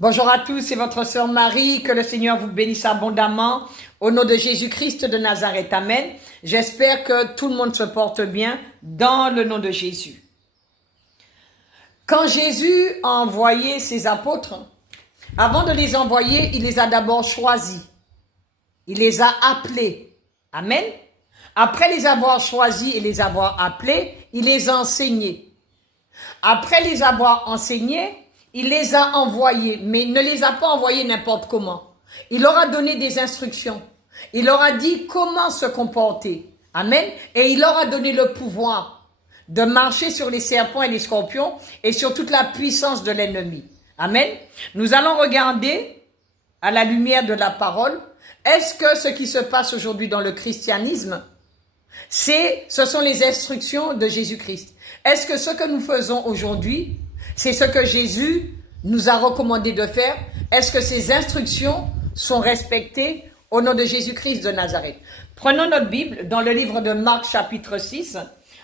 Bonjour à tous, c'est votre sœur Marie, que le Seigneur vous bénisse abondamment. Au nom de Jésus-Christ de Nazareth, Amen. J'espère que tout le monde se porte bien dans le nom de Jésus. Quand Jésus a envoyé ses apôtres, avant de les envoyer, il les a d'abord choisis. Il les a appelés. Amen. Après les avoir choisis et les avoir appelés, il les a enseignés. Après les avoir enseignés, il les a envoyés, mais il ne les a pas envoyés n'importe comment. Il leur a donné des instructions. Il leur a dit comment se comporter. Amen. Et il leur a donné le pouvoir de marcher sur les serpents et les scorpions et sur toute la puissance de l'ennemi. Amen. Nous allons regarder à la lumière de la parole. Est-ce que ce qui se passe aujourd'hui dans le christianisme, ce sont les instructions de Jésus-Christ? Est-ce que ce que nous faisons aujourd'hui, c'est ce que Jésus nous a recommandé de faire? Est-ce que ces instructions sont respectées au nom de Jésus-Christ de Nazareth? Prenons notre Bible dans le livre de Marc chapitre 6.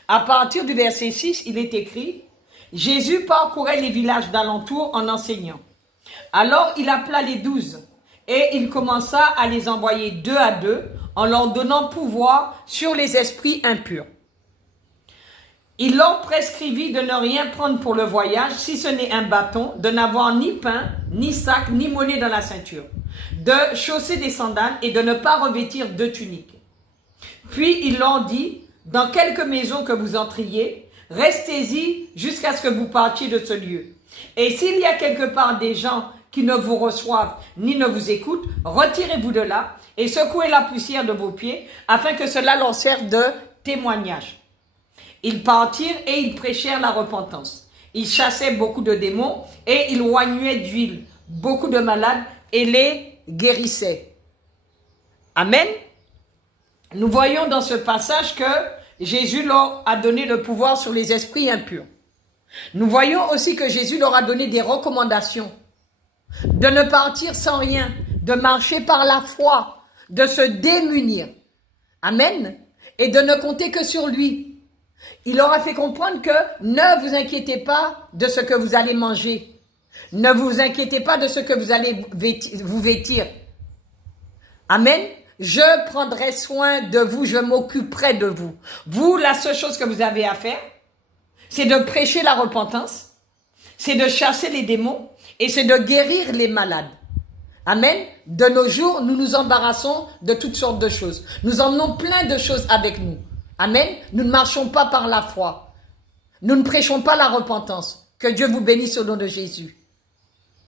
À partir du verset 6, il est écrit « Jésus parcourait les villages d'alentour en enseignant. Alors il appela les 12 et il commença à les envoyer 2 à 2 en leur donnant pouvoir sur les esprits impurs. Il leur prescrivit de ne rien prendre pour le voyage, si ce n'est un bâton, de n'avoir ni pain, ni sac, ni monnaie dans la ceinture, de chausser des sandales et de ne pas revêtir de tunique. Puis il leur dit, dans quelque maison que vous entriez, restez-y jusqu'à ce que vous partiez de ce lieu. Et s'il y a quelque part des gens qui ne vous reçoivent ni ne vous écoutent, retirez-vous de là et secouez la poussière de vos pieds, afin que cela leur serve de témoignage. Ils partirent et ils prêchèrent la repentance. Ils chassaient beaucoup de démons et ils oignaient d'huile beaucoup de malades et les guérissaient. Amen. Nous voyons dans ce passage que Jésus leur a donné le pouvoir sur les esprits impurs. Nous voyons aussi que Jésus leur a donné des recommandations. De ne partir sans rien, de marcher par la foi, de se démunir. Amen. Et de ne compter que sur lui. Il leur a fait comprendre que ne vous inquiétez pas de ce que vous allez manger. Ne vous inquiétez pas de ce que vous allez vous vêtir. Amen. Je prendrai soin de vous, je m'occuperai de vous. Vous, la seule chose que vous avez à faire, c'est de prêcher la repentance, c'est de chasser les démons et c'est de guérir les malades. Amen. De nos jours, nous nous embarrassons de toutes sortes de choses. Nous emmenons plein de choses avec nous. Amen. Nous ne marchons pas par la foi. Nous ne prêchons pas la repentance. Que Dieu vous bénisse au nom de Jésus.